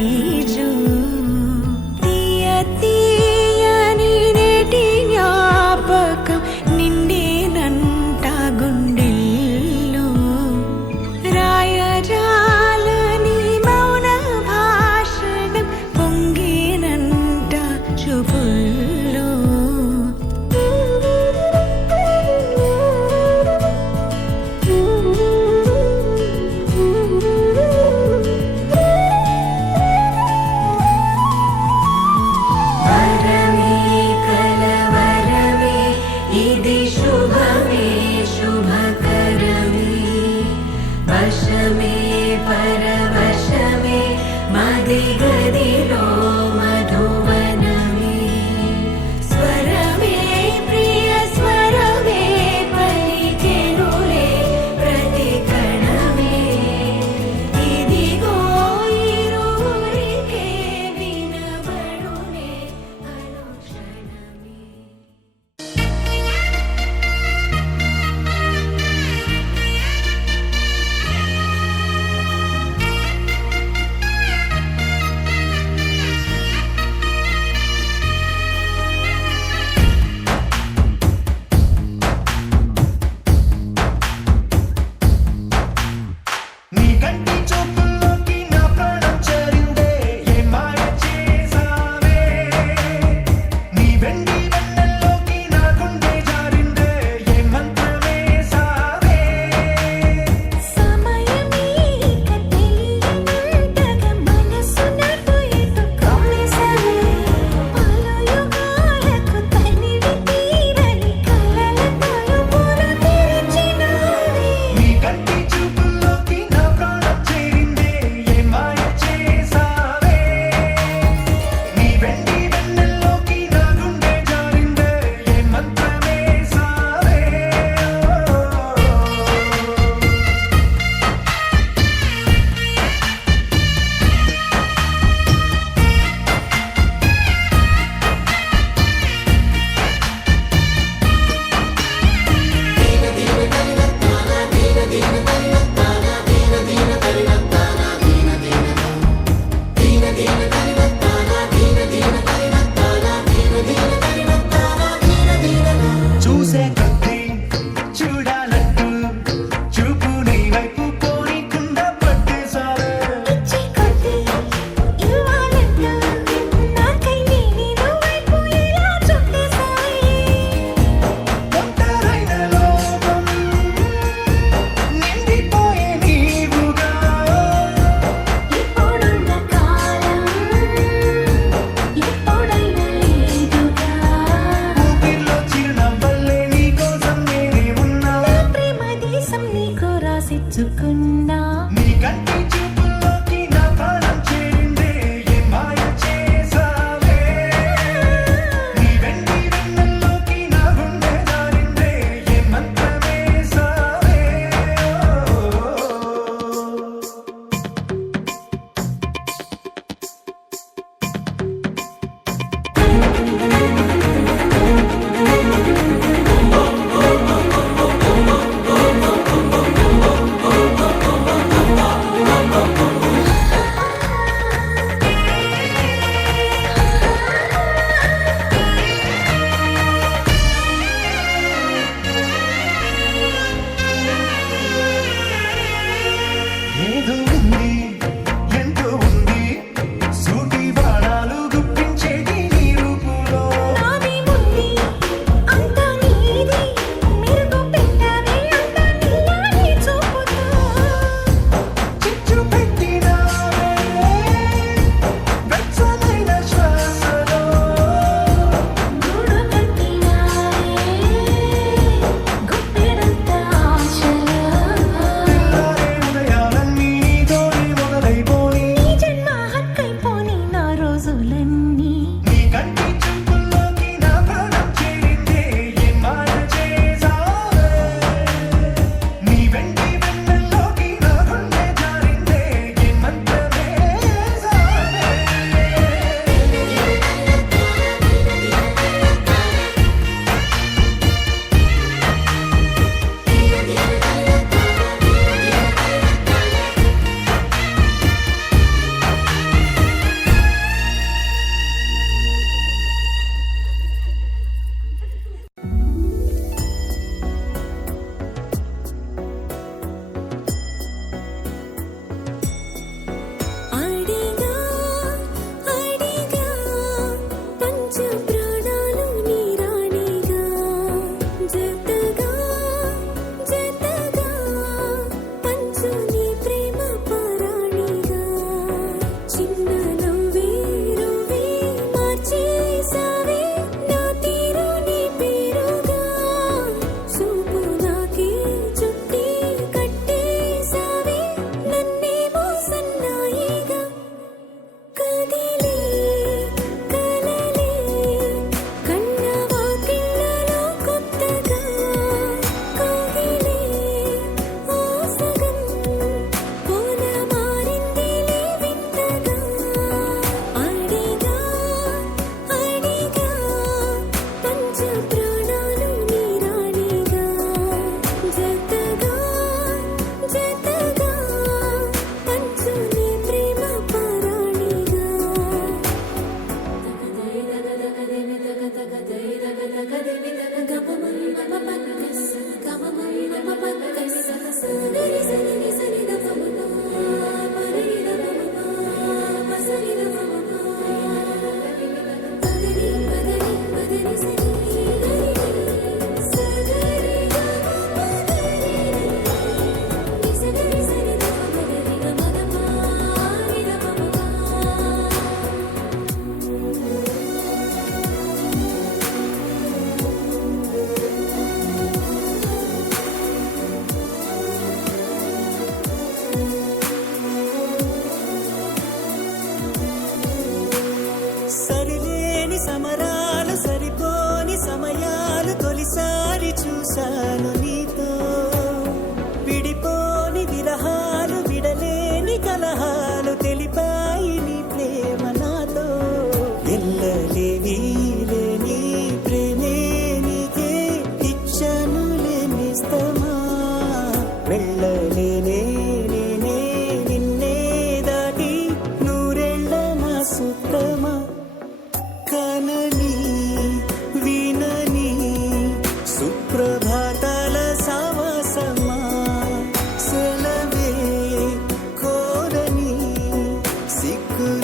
బీజు తీయ తీయని నేటి జ్ఞాపకం నిండేనంట గుండెల్లో రాయజాలని మౌన భాషణం పొంగేనంట చూపుల్లో వరమే కలవరమే ఇది శుభమే శుభకరమే వశమే పరవశమే మది గదిలో మధువనమే స్వరమే ప్రియ స్వరమే పలికెనులే ప్రతి కణమే ఇదిగో ఇరువురికే వినబడునే అనుక్షణమే.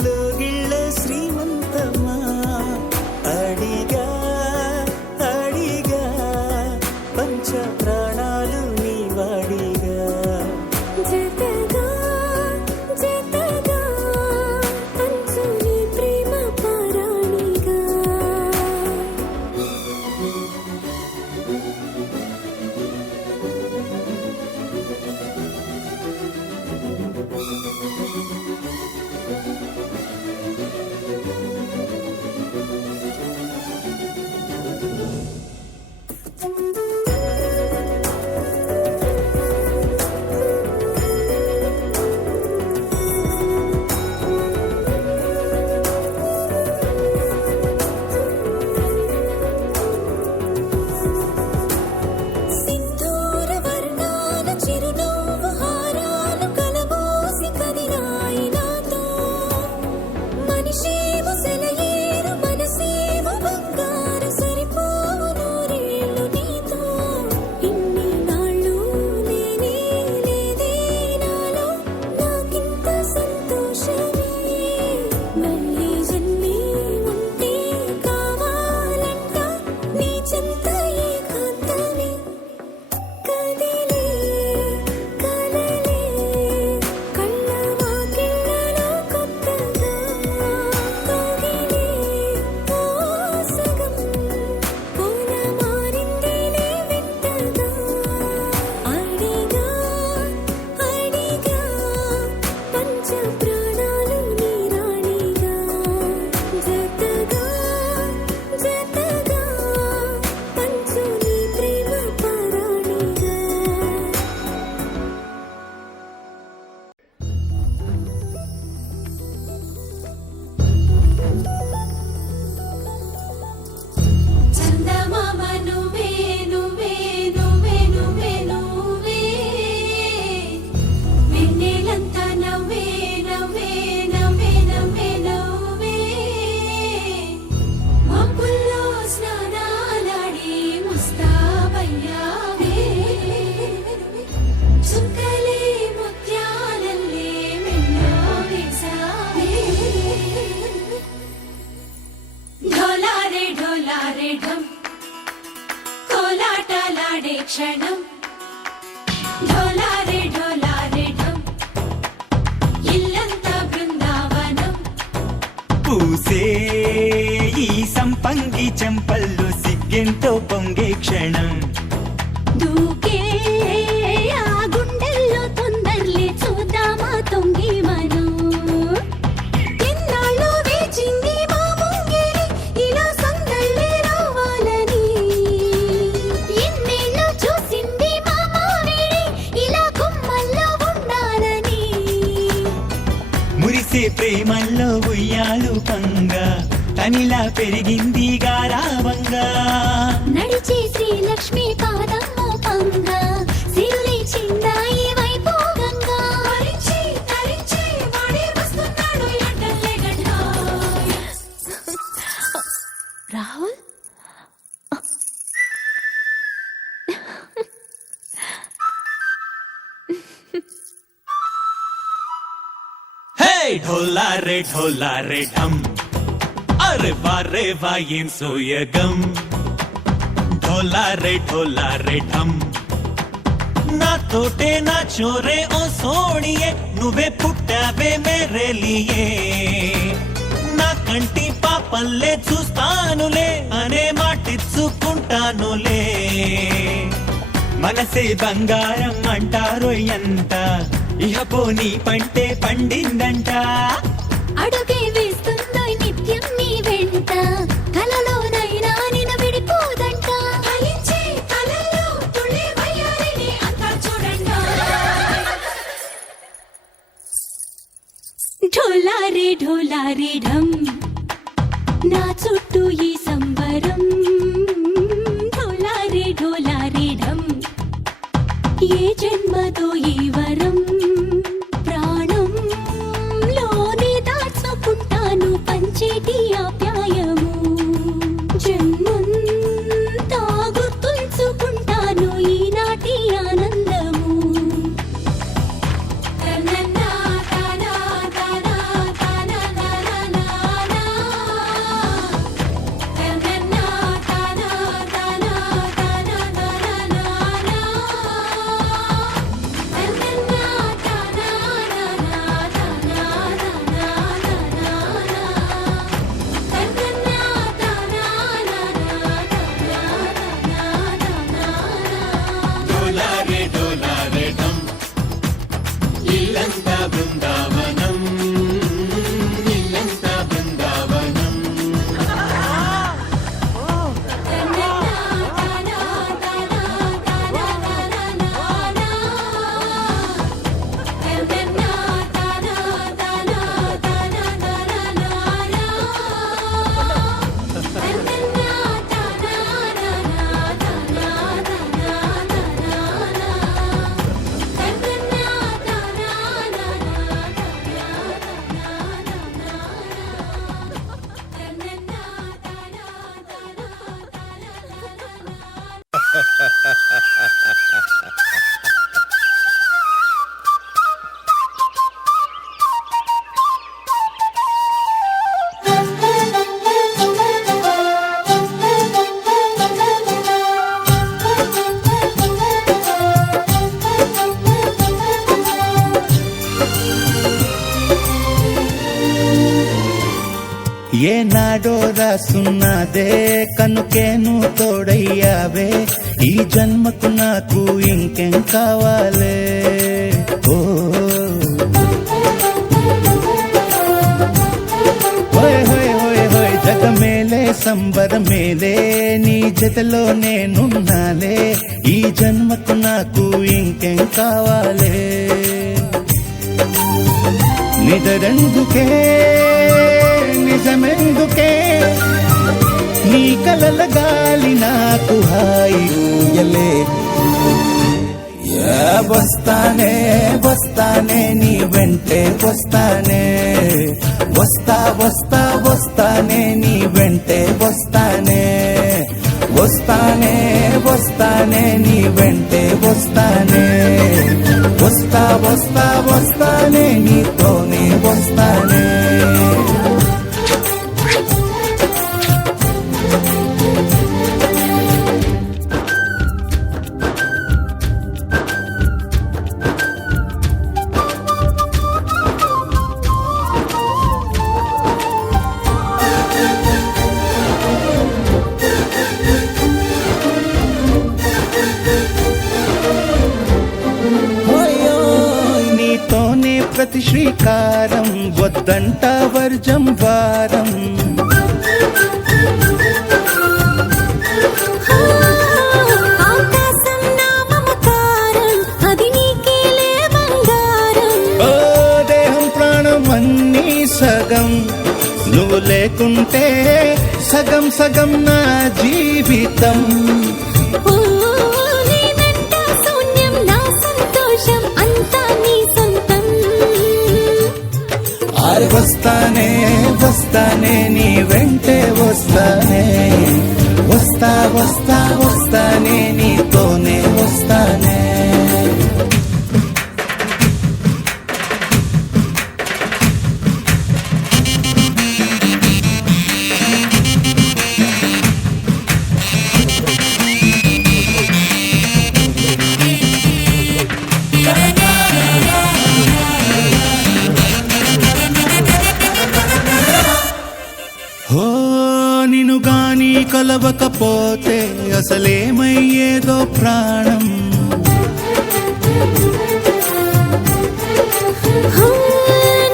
లోగిళ్ళ శ్రీమంతమా అడిగా అడిగా పంచ ప్రాణాలు నీ వాడిగా జతగా జతగా పంచుని ప్రేమ పారాణిగా సింధూర వర్ణాల చిరునవ్వు హారాలు కలబోసి కదిలాయి నాతో మనిషేమో సెలయేరు మనసేమో బంగారు సరిపోవు నూరేళ్ళు నీతో ఇన్ని నాళ్ళు నేనే లేదే నాలో నాకింత సంతోషమే మళ్ళీ జన్మే ఉంటే కావాలంట నీ చెంత ఏకాంతమే కదిలే కలలే కళ్ళ వాకిళ్ళలో కొత్తగా కదిలే ఓ సగం పూల మారిందిలే వింతగా అడిగా అడిగా పంచ ప్రాణాలు నీ రాణిగా జతగా జతగా పంచు నీ ప్రేమ పారాణిగా చందమామ నువ్వే నువ్వే నువ్వే నువ్వే నువ్వే వెన్నెలంతా నవ్వే నవ్వే నవ్వే నవ్వే నవ్వే మబ్బుల్లో స్నానాలాడి ముస్తాబయ్యావే చుక్కలే ముత్యాలల్లే మెల్లో వేసావే ఢోలారే ఢమ్ కోలాటలాడే క్షణం ఢోలారే ఢమ్ ఇల్లంతా బృందావనం పూసే ఈ సంపంగి చెంపల్లో సిగ్గెంతో పొంగే క్షణం దూకే ఆ గుండెల్లో తొందరలే చూద్దామా తొంగి మనం ఎన్నాళ్ళు వేచింది మా ముంగిలి ఇలా సందళ్ళే రావాలని ఎన్నేళ్ళు చూసింది మా మావిడి ఇలా గుమ్మల్లో ఉండాలని మురిసే ప్రేమల్లో ఉయ్యాలు పంగా తనిలా పెరిగింది గారావంగా నడిచే శ్రీలక్ష్మి పాదమ్మో పంగా సిరులే చిందాయి వైభోగంగా తరించి తరించి వాడే వస్తున్నాడు ఎడ్డల్లే గడ్డ రాహుల్ హే ఢోలారే ఢమ్ అరే వా ఏం సోయగం ఢోలారే ఢమ్ నాతోటే నా చోరే ఓ సోడియే నువ్వే పుట్టావే మేరేలియే నా కంటి పాపల్లే చూస్తానులే అనే మాటిచ్చుకుంటానులే మనసే బంగారం అంటారో ఎంత ఇహ పోనీ పంటే పండిందంట అడుగే వేస్తుందో నిత్యం నీ వెంట కలలోనైనా నిన్ను విడిపోదంట ఫలించే కలల్లో తుళ్ళే వయ్యారిని అంతా చూడండి ఢోలారే ఢమ్ నా చుట్టూ ఈ సంబరం ఢోలారే ఢమ్ ఏ జన్మదో ఈ వరం ప్రాణంలోనే దాచుకుంటాను పంచేటి ఆప్యాయము జన్మంతా గుర్తుంచుకుంటాను ఈనాటి ఆనందము తననా తనా తనా తనా ఏనాడో రాసున్నదే కనుకేను తోడయ్యావే ఈ జన్మకు నాకు ఇంకేం కావాలే ఓ హోయ్ హోయ్ హోయ్ హోయ్ జగమేలే సంబరమేలే నీ జతలో నేనున్నాలే ఈ జన్మకు నాకు ఇంకేం కావాలే నిదరెందుకే నిజమెందుకే నీ కలల గాలి నాకు హాయిలే వస్తానే వస్తానే నీ వెంటే వస్తానే వస్తా వస్తా వస్తానే నీ వెంటే వస్తానే వస్తానే వస్తానే నీ వెంటే వస్తానే వస్తా వస్తా వస్తానే నీతోనే వస్తానే ప్రతి శ్రీకారం వద్దంట వర్జం వారం ఆకాశం నా మమకారం అది నీకేలే బంగారం ఓ దేహం ప్రాణం అన్నీ సగం నువ్వు లేకుంటే సగం సగం నా జీవితం వస్తానే వస్తానే నీ వెంటే వస్తానే వస్తా వస్తా వస్తానే నీతోనే వస్తానే నిన్ను గాని కలవకపోతే అసలేమయ్యేదో ప్రాణం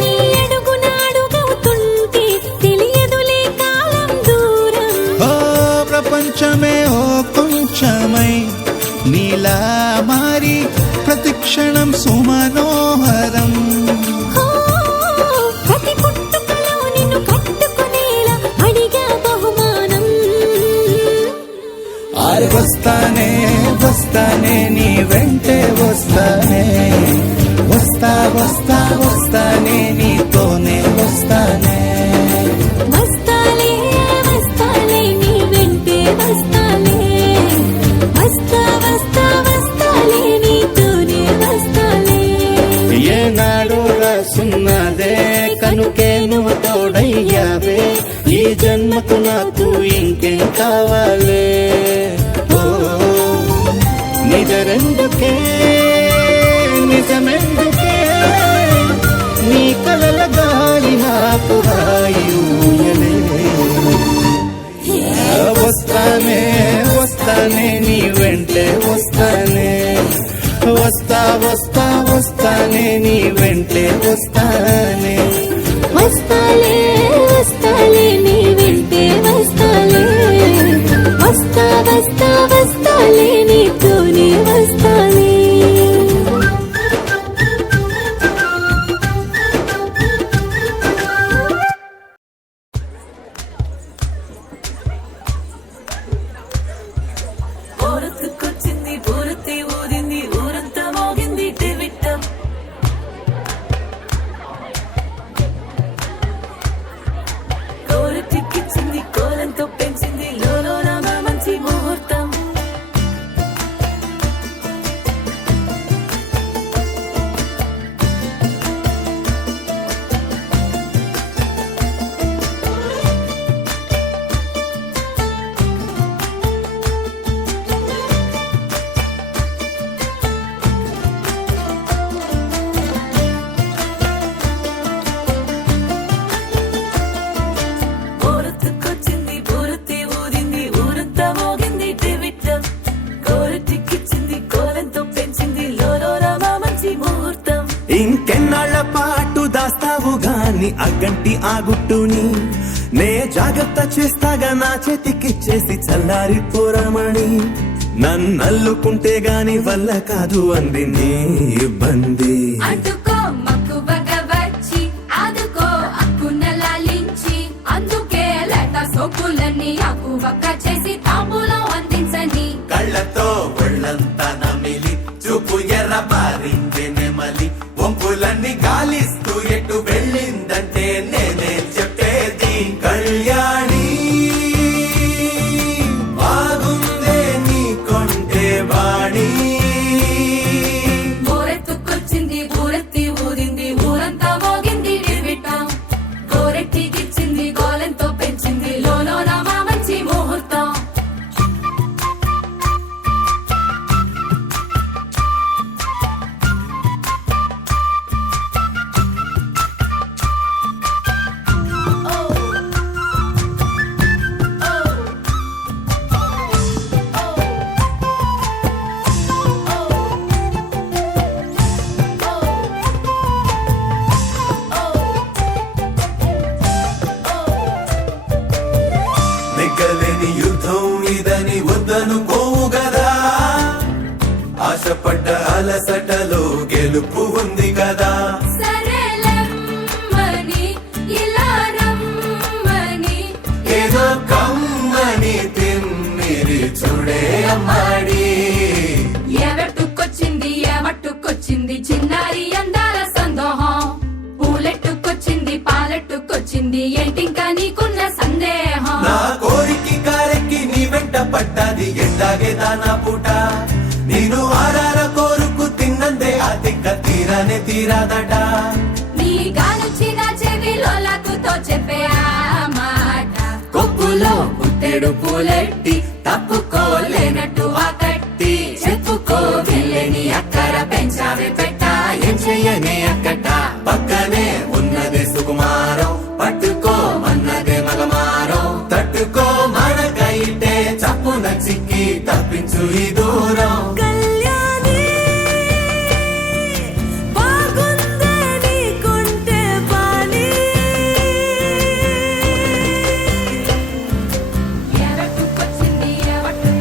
నీ అడుగున అడుగవుతుంటే తెలియదులే కాలం దూరం ఓ ప్రపంచమే ఓ కొంచెమై నీలా మారి ప్రతిక్షణం సుమనోహరం వస్తానే వస్తానే నీ వెంటే వస్తానే వస్తా వస్తా వస్తానే నీతోనే వస్తానే వస్తాలే వస్తాలే నీ వెంటే వస్తాలే వస్తా వస్తా వస్తాలే నీతోనే వస్తాలే ఏనాడు రాసున్నదే కనుకే నువ్వు తోడయ్యావే ఈ జన్మకు నాకు ఇంకేం కావాలే నిజరెందుకే నిజమెందుకే నీ కలల గాలి నాకు హాయిలే వస్తానే వస్తానే నీ వెంటే వస్తానే వస్తా వస్తా వస్తానే నీ వెంటే వస్తానే వస్తాలే వస్తాలే నీ వెంటే వస్తాలే వస్తా వస్తా వస్తాలే నీతోనే వస్తాలే ఊరొత్తుకొచ్చింది ఊరొత్తి ఊదింది ఊరంతా మోగింది టివిట్టం అగ్గంటి ఆ గుట్టుని నే జాగ్రత్త చేస్తాగా నా చేతికిచ్చేసి చల్లారిపోరామణి నన్నల్లుకుంటే గాని వల్ల కాదు అంది నీ ఇబ్బంది అంటుకో మక్కువగా వచ్చి ఆదుకో అక్కున లాలించి అందుకే లేత సోకులన్నీ అక్కువక్క చేసి తాంబూలం అందించని కళ్ళతో ఒళ్ళంతా నమిలి చూపు ఎర్ర పారిందే నెమలి వంపులన్నీ గాలిస్తూ ఎటు వెళ్ళిందంటే నేనే చెప్పేది కళ్యాణి బాగుందే నీ కొంటే వాణి గోరెత్తుకొచ్చింది ఊరెత్తి ఊదింది ఊరంతా మోగింది నిర్విట్టం గోరెట్టికిచ్చింది గోలెంతో పెంచింది లోలోన మా మంచి ముహూర్తం నెగ్గలేని యుద్ధం ఇదని వద్దనుకోవు గదా ఆశపడ్డ అలసటలో గెలుపు ఉంది కదా సరేలమ్మని ఇలా రమ్మని ఏదో కమ్మని తిమ్మిరి చూడే అమ్మాడి ఎవట్టుకొచ్చింది ఎవట్టుకొచ్చింది చిన్నారి అందాల సందోహం పూలెట్టుకొచ్చింది పాలెట్టుకొచ్చింది ఏంటింకా నీకున్న సందేహం నా కోరికి కారెక్కి నీ వెంట పడ్డది ఎట్టాగే దానా పూట నేను ఆరార కోరుకు తిన్నందే ఆ తిక్క తీరానే తీరాదట నీ గానొచ్చిన చెవిలో లాకుతో చెప్పే ఆ మాట కొప్పులో పుట్టెడు పూలెట్టి తప్పుకోలేనట్టు ఆ కట్టి చెప్పుకో వెళ్ళని అక్కర పెంచావే పెట్ట ఏం చెయ్యనే అక్కట పక్కనే ఉన్నదే సుకుమారం పట్టుకో అన్నదే మగమారం తట్టుకో మనకైతే చప్పున చిక్కి తప్పించు ఈ దూరం ఎవట్టుకొచ్చింది ఎవట్టుకొచ్చింది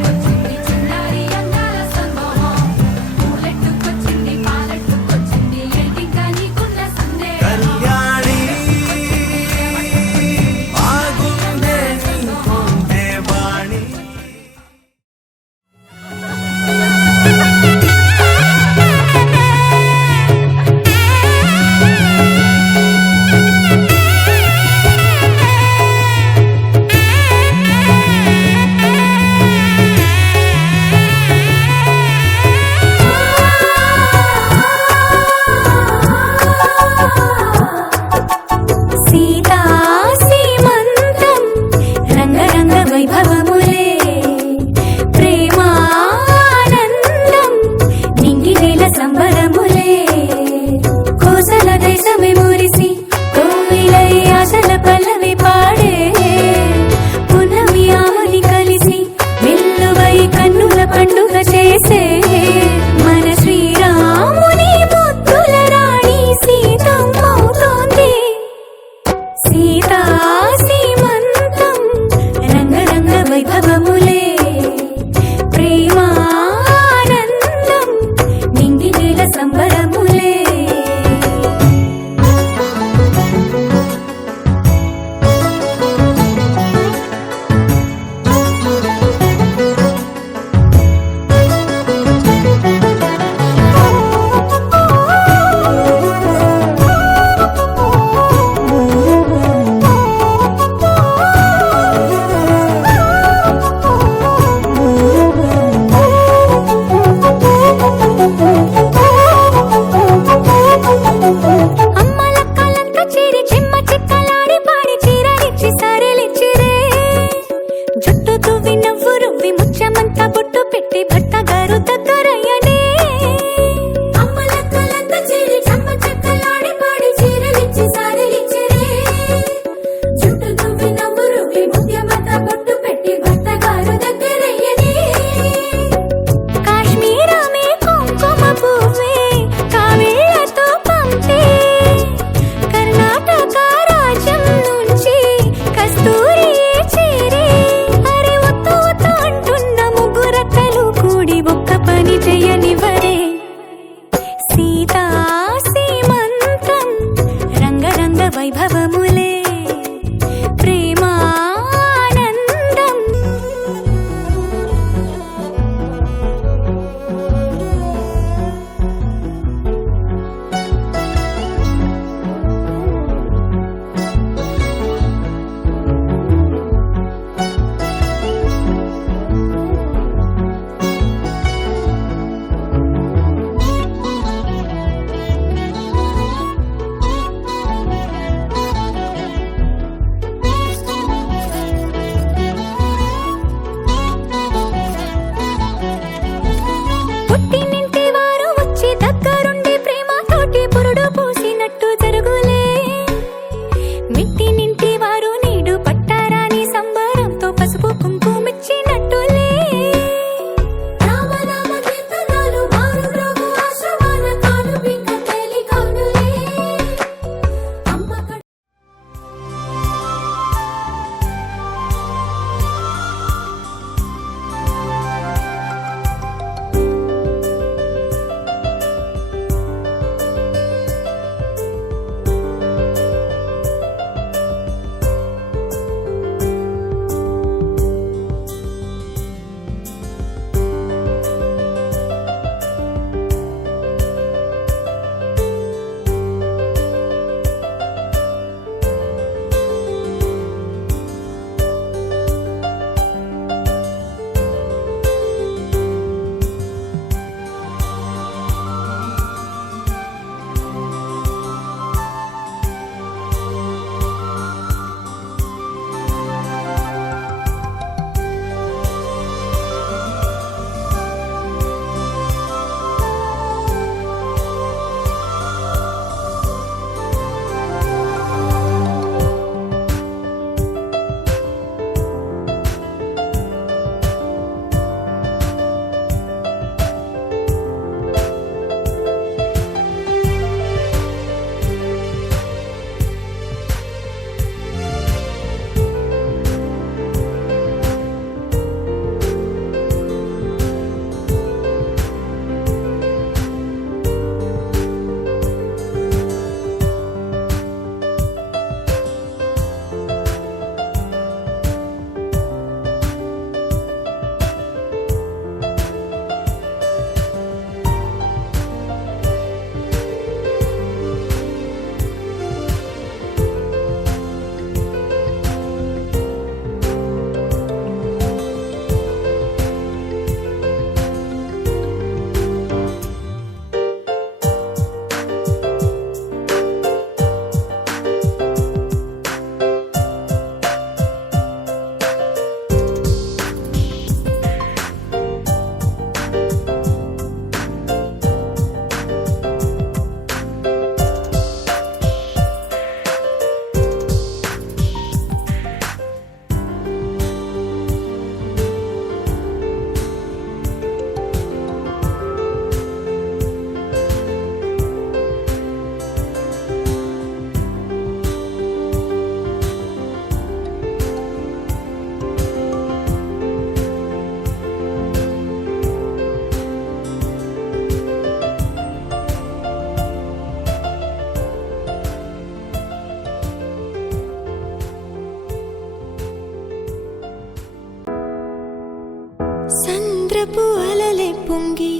చిత్రపు అలలే పొంగి